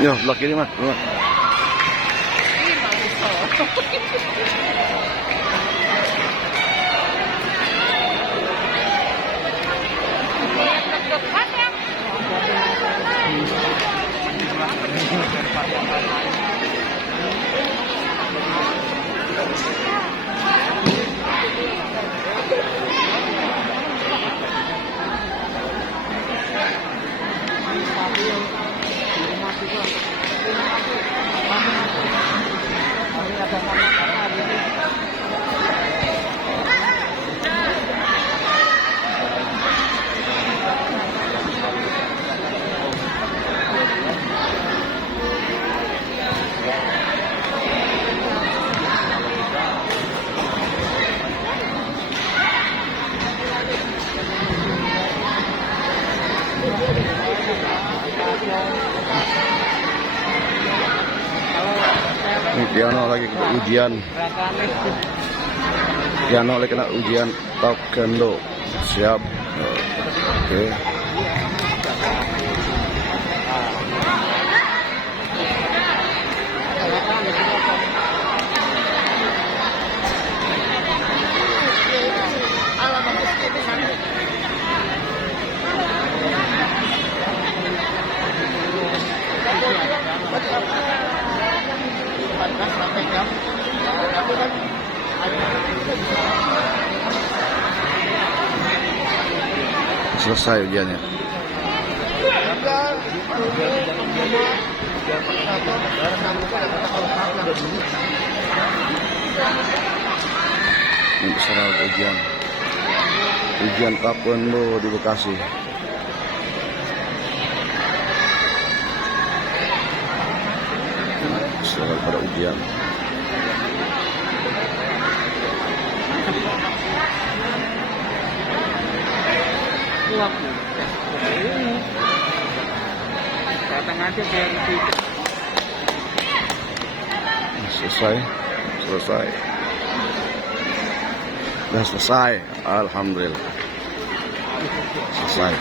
Yo, belah kiri mas. Ini piano lagi kena ujian. Piano lagi kena ujian taekwondo. Siap. Oke. Selesai ujiannya. Ini besar ujian taekwondo di Bekasi. Selamat pada ujian. Selesai. Sudah selesai. Alhamdulillah. Selesai.